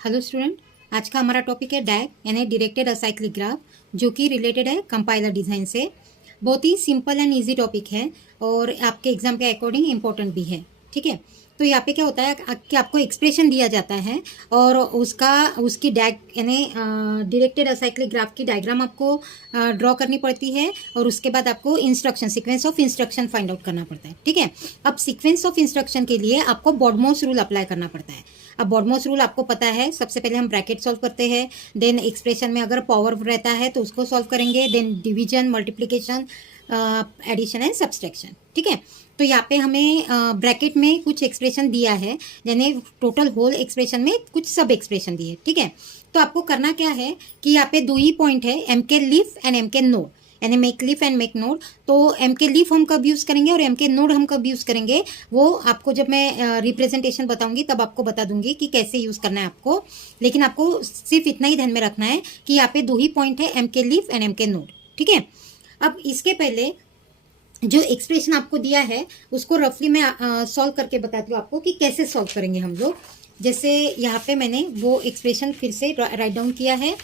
Hello student, आज का हमारा टॉपिक है डैग यानी डायरेक्टेड असाइक्लिक ग्राफ, जो कि रिलेटेड है कंपाइलर डिज़ाइन से। बहुत ही सिंपल एंड इजी टॉपिक है और आपके एग्जाम के अकॉर्डिंग इम्पोर्टेंट भी है। ठीक है, तो यहाँ पे क्या होता है कि आपको एक्सप्रेशन दिया जाता है और उसकी डैग यानी डायरेक्टेड असाइक्लिक ग्राफ की डायग्राम आपको ड्रॉ करनी पड़ती है और उसके बाद आपको instruction sequence of instruction find out करना पड़ता है। ठीक है, अब सीक्वेंस ऑफ इंस्ट्रक्शन के लिए आपको बॉडमोस रूल अप्लाई करना पड़ता है। अब बॉडमोस रूल आपको पता है, सबसे पहले हम ब्रैकेट सॉल्व करते हैं, देन एक्सप्रेशन में अगर पावर रहता है तो उसको सॉल्व करेंगे, then division, multiplication, addition and subtraction. ठीक है, तो यहाँ पे हमें ब्रैकेट में कुछ एक्सप्रेशन दिया है, यानी टोटल होल एक्सप्रेशन में कुछ सब एक्सप्रेशन दिए। ठीक है, तो आपको करना क्या है कि यहाँ पे दो ही पॉइंट है, M K leaf and M K node, यानी make leaf and make node. तो एम के लीफ हम कब यूज़ करेंगे और एम के नोड हम कब यूज़ करेंगे, वो आपको जब मैं रिप्रेजेंटेशन बताऊंगी तब आपको बता दूंगी कि कैसे यूज़ करना है आपको। लेकिन आपको सिर्फ इतना ही ध्यान में रखना है कि यहाँ पे दो ही पॉइंट है, M K leaf and M K node. ठीक है, अब इसके पहले जो एक्सप्रेशन आपको दिया है उसको रफली मैं सॉल्व करके बताती हूँ आपको कि कैसे सॉल्व करेंगे हम लोग। जैसे यहाँ पे मैंने वो एक्सप्रेशन फिर से राइट डाउन किया है।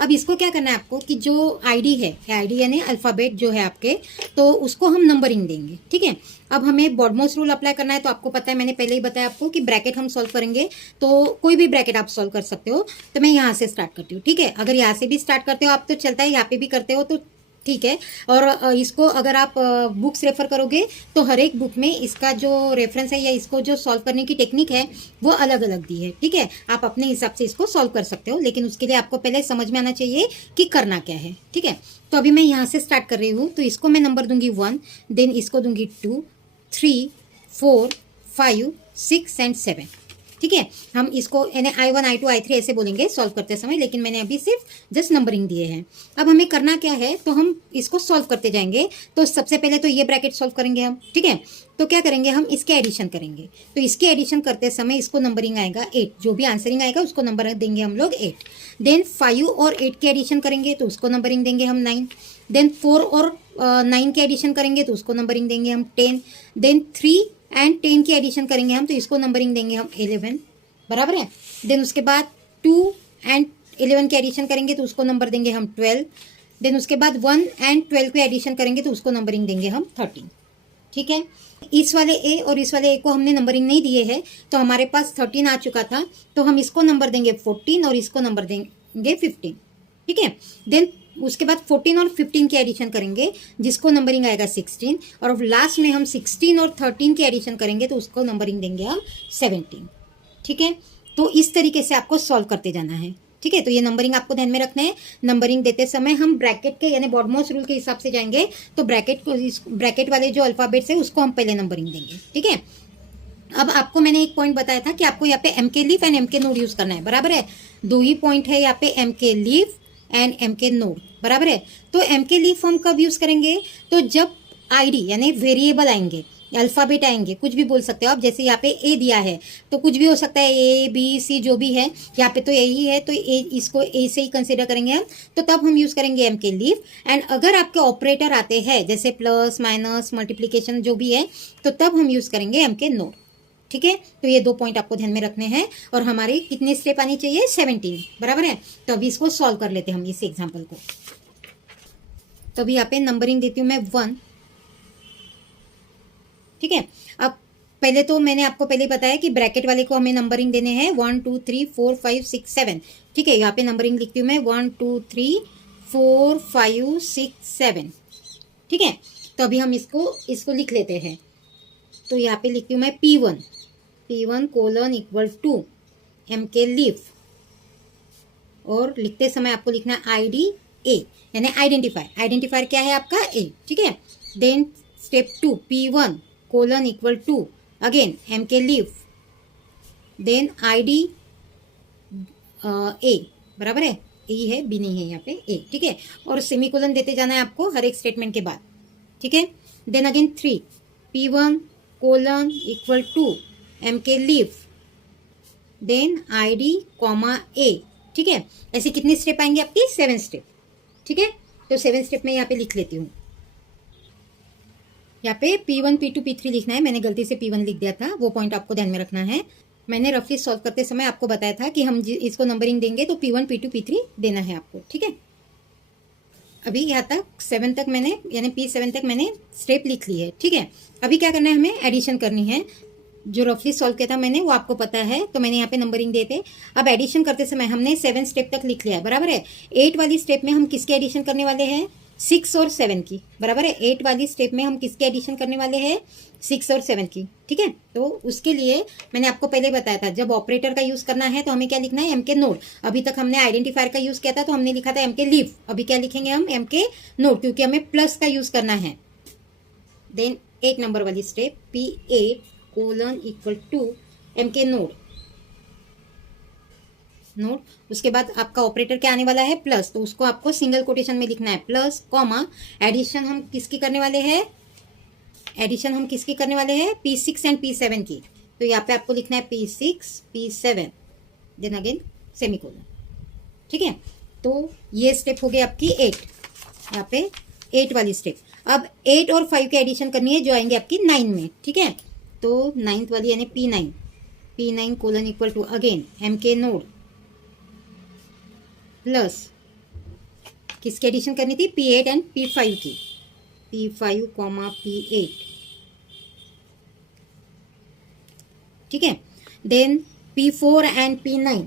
अब इसको क्या करना है आपको कि जो आईडी है, आईडी यानी अल्फ़ाबेट जो है आपके, तो उसको हम नंबरिंग देंगे। ठीक है, अब हमें बॉडमोस रूल अप्लाई करना है, तो आपको पता है, मैंने पहले ही बताया आपको कि ब्रैकेट हम सॉल्व करेंगे, तो कोई भी ब्रैकेट आप सॉल्व कर सकते हो। तो मैं यहाँ से स्टार्ट करती हूँ। ठीक है, अगर यहाँ से भी स्टार्ट करते हो आप तो चलता है, यहाँ पे भी करते हो तो ठीक है। और इसको अगर आप बुक्स रेफर करोगे तो हर एक बुक में इसका जो रेफरेंस है या इसको जो सॉल्व करने की टेक्निक है वो अलग अलग दी है। ठीक है, आप अपने हिसाब से इसको सॉल्व कर सकते हो, लेकिन उसके लिए आपको पहले समझ में आना चाहिए कि करना क्या है। ठीक है, तो अभी मैं यहाँ से स्टार्ट कर रही हूँ, तो इसको मैं नंबर दूंगी 1, देन इसको दूंगी 2, 3, 4, 5, 6 एंड 7। ठीक है, हम इसको यानी I1, I2, I3 ऐसे बोलेंगे सॉल्व करते समय, लेकिन मैंने अभी सिर्फ जस्ट नंबरिंग दिए हैं। अब हमें करना क्या है, तो हम इसको सॉल्व करते जाएंगे। तो सबसे पहले तो ये ब्रैकेट सॉल्व करेंगे हम। ठीक है, तो क्या करेंगे, हम इसके एडिशन करेंगे। तो इसके एडिशन करते समय इसको नंबरिंग आएगा 8, जो भी आंसरिंग आएगा उसको नंबर देंगे हम लोग 8। देन 5 और 8 के एडिशन करेंगे तो उसको नंबरिंग देंगे हम 9। देन 4 और 9 के एडिशन करेंगे तो उसको नंबरिंग देंगे हम 10। देन 3 एंड 10 की एडिशन करेंगे हम तो इसको नंबरिंग देंगे हम 11। बराबर है। देन उसके बाद 2 एंड 11 की एडिशन करेंगे तो उसको नंबर देंगे हम 12। देन उसके बाद 1 एंड 12 की एडिशन करेंगे तो उसको नंबरिंग देंगे हम 13। ठीक है, इस वाले ए और इस वाले ए को हमने नंबरिंग नहीं दिए है, तो हमारे पास 13 आ चुका था, तो हम इसको नंबर देंगे 14 और इसको नंबर देंगे 15। ठीक है, देन उसके बाद 14 और 15 की एडिशन करेंगे जिसको नंबरिंग आएगा 16, और लास्ट में हम 16 और 13 की एडिशन करेंगे तो उसको नंबरिंग देंगे हम 17। ठीक है, तो इस तरीके से आपको सॉल्व करते जाना है। ठीक है, तो ये नंबरिंग आपको ध्यान में रखना है। नंबरिंग देते समय हम ब्रैकेट के यानी बॉडमोस रूल के हिसाब से जाएंगे, तो ब्रैकेट वाले जो अल्फाबेट्स है उसको हम पहले नंबरिंग देंगे। ठीक है, अब आपको मैंने एक पॉइंट बताया था कि आपको यहाँ पे M K leaf and M K node use करना है। बराबर है, दो ही पॉइंट है यहाँ पे, M K leaf and M K node. बराबर है, तो एम के लीफ हम कब यूज करेंगे, तो जब आईडी यानी वेरिएबल आएंगे, अल्फाबेट आएंगे, कुछ भी बोल सकते हो आप। जैसे यहाँ पे ए दिया है तो कुछ भी हो सकता है, ए बी सी जो भी है, यहाँ पे तो यही है तो ए, इसको ए से ही कंसिडर करेंगे हम, तो तब हम यूज करेंगे एम के लीफ। एंड अगर आपके ऑपरेटर आते हैं जैसे प्लस माइनस मल्टीप्लीकेशन जो भी है, तो तब हम यूज करेंगे एम के नोड। ठीक है, तो ये दो पॉइंट आपको ध्यान में रखने हैं। और हमारी कितने स्टेप आनी चाहिए, 17। बराबर है, तो अभी इसको सॉल्व कर लेते हैं हम इस एग्जाम्पल को। तो अभी यहाँ पे नंबरिंग देती हूँ मैं 1। ठीक है, अब पहले तो मैंने आपको पहले बताया कि ब्रैकेट वाले को हमें नंबरिंग देने हैं 1 2 3 4 5 6 7। ठीक है, यहाँ पे नंबरिंग लिखती हूँ मैं 1 2 3 4 5 6 7। ठीक है, तो अभी हम इसको लिख लेते हैं। तो यहाँ पे लिखती हूँ मैं P1 colon equal to M K leaf, और लिखते समय आपको लिखना ID A यानी आइडेंटिफायर क्या है आपका A। ठीक है, then step 2 P1 colon equal to again M K leaf, then ID A। बराबर है, ए है, बी नहीं है यहाँ पे, A। ठीक है, और सेमीकोलन देते जाना है आपको हर एक स्टेटमेंट के बाद। ठीक है, then again 3 P1 colon equal to M K leaf, then ID comma A। ठीक है, ऐसे कितने स्टेप आएंगे आपकी, 7 स्टेप। ठीक है, तो 7 स्टेप में यहाँ पे लिख लेती हूँ। यहाँ पे P1 P2 P3 लिखना है, मैंने गलती से P1 लिख दिया था, वो पॉइंट आपको ध्यान में रखना है। मैंने रफली सॉल्व करते समय आपको बताया था कि हम इसको नंबरिंग देंगे तो P1 P2 P3 देना है आपको, ठीक है। अभी यहाँ तक 7 तक मैंने यानी P7 तक मैंने स्टेप लिख ली है, ठीक है। अभी क्या करना है, हमें एडिशन करनी है। जो रफली सॉल्व किया था मैंने वो आपको पता है, तो मैंने यहाँ पे नंबरिंग देते। अब एडिशन करते समय हमने 7 स्टेप तक लिख लिया है, बराबर है। 8 वाली स्टेप में हम किसके एडिशन करने वाले हैं, 6 और 7 की, बराबर है। 8 वाली स्टेप में हम किसके एडिशन करने वाले हैं, 6 और 7 की, ठीक है। तो उसके लिए मैंने आपको पहले बताया था, जब ऑपरेटर का यूज करना है तो हमें क्या लिखना है, एम के नोड। अभी तक हमने आइडेंटिफायर का यूज किया था तो हमने लिखा था एम के लीव। अभी क्या लिखेंगे हम, एम के नोड, क्योंकि हमें प्लस का यूज करना है। देन 8 नंबर वाली step, P8 colon equal to M K node. उसके बाद आपका ऑपरेटर क्या आने वाला है, प्लस, तो उसको आपको सिंगल कोटेशन में लिखना है, प्लस कॉमा। एडिशन हम किसकी करने वाले हैं, P6 एंड P7 की। तो यहाँ पे आपको लिखना है P6 P7 then again semicolon, ठीक है। तो ये स्टेप हो गई आपकी 8, यहाँ पे 8 वाली स्टेप। अब 8 और 5 की एडिशन करनी है जो आएंगे आपकी 9 में, ठीक है। तो 9th वाली यानी P9 colon equal to again M K node plus किसकी एडिशन करनी थी, P8 एंड P5 की, P5 कॉमा P8, ठीक है। Then P4 and P9,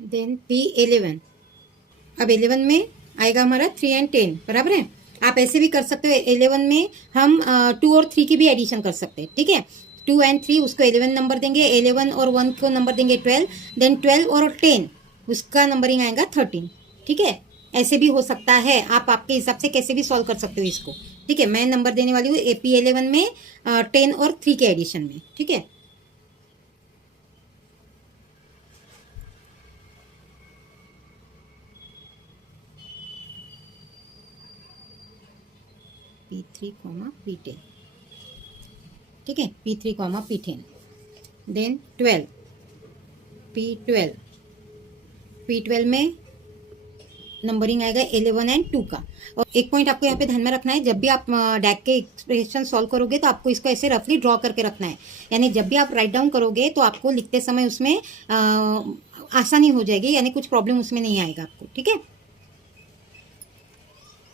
then P11। अब 11 में आएगा हमारा 3 एंड 10, बराबर है। आप ऐसे भी कर सकते हो, 11 में हम 2 और 3 की भी एडिशन कर सकते हैं, ठीक है। 2 एंड 3 उसको 11 नंबर देंगे, 11 और 1 को नंबर देंगे 12, देन 12 और 10 उसका नंबरिंग आएगा 13, ठीक है। ऐसे भी हो सकता है, आप आपके हिसाब से कैसे भी सॉल्व कर सकते हो इसको, ठीक है। मैं नंबर देने वाली हूँ P11 में 10 और 3 के एडिशन में, ठीक है। P3 P10, ठीक है, P3 P10। देन 12 P12 में नंबरिंग आएगा 11 एंड 2 का। और एक पॉइंट आपको यहाँ पे ध्यान में रखना है, जब भी आप डैक के एक्सप्रेशन सॉल्व करोगे तो आपको इसको ऐसे रफली ड्रॉ करके रखना है। यानी जब भी आप राइट डाउन करोगे तो आपको लिखते समय उसमें आसानी हो जाएगी, यानी कुछ प्रॉब्लम उसमें नहीं आएगा आपको, ठीक है।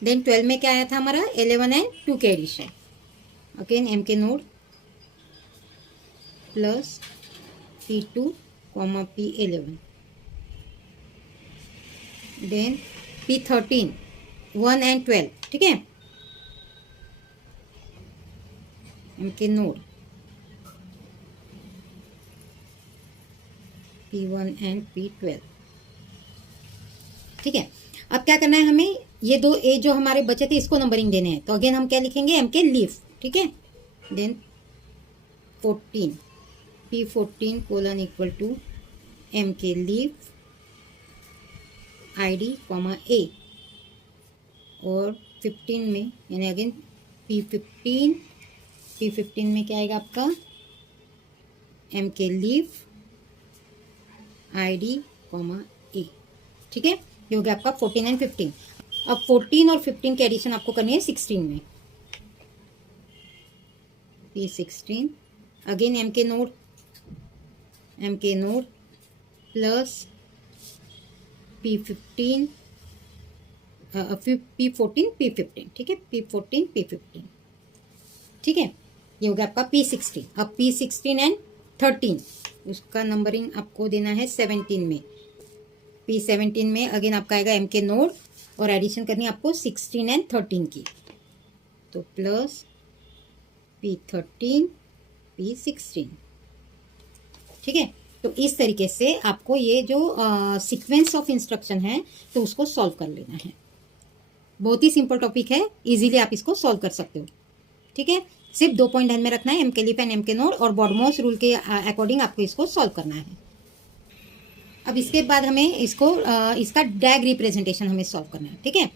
देन 12 में क्या आया था हमारा, 11 एंड 2 के addition, again M K node plus P2 P11, then P13 1 and 12, ठीक है, M K node P1 and P12, ठीक है। अब क्या करना है हमें, ये दो ए जो हमारे बचे थे इसको नंबरिंग देने हैं, तो अगेन हम क्या लिखेंगे, एम के लीफ, ठीक है। Then 14 P14 colon equal to M K leaf ID comma A, और 15 में यानी अगेन P15 में क्या आएगा आपका, M K leaf ID comma ए, ठीक है। ये हो गया आपका 14 एंड 15। अब 14 और 15 की एडिशन आपको करनी है 16 में, P16 again M K node plus P14 P15, ठीक है, P14 P15, ठीक है। ये हो गया आपका P16। अब P16 एंड 13 उसका नंबरिंग आपको देना है 17 में, P17 में अगेन आपका आएगा एम के नोड और एडिशन करनी है आपको 16 एंड 13 की, तो प्लस P13 P16, ठीक है। तो इस तरीके से आपको ये जो सीक्वेंस ऑफ इंस्ट्रक्शन है तो उसको सॉल्व कर लेना है। बहुत ही सिंपल टॉपिक है, इजीली आप इसको सॉल्व कर सकते हो, ठीक है। सिर्फ 2 पॉइंट ध्यान में रखना है, M K leaf and M K node, और बॉडमॉस रूल के अकॉर्डिंग आपको इसको सॉल्व करना है। अब इसके बाद हमें इसको इसका डैग रिप्रेजेंटेशन हमें सॉल्व करना है, ठीक है।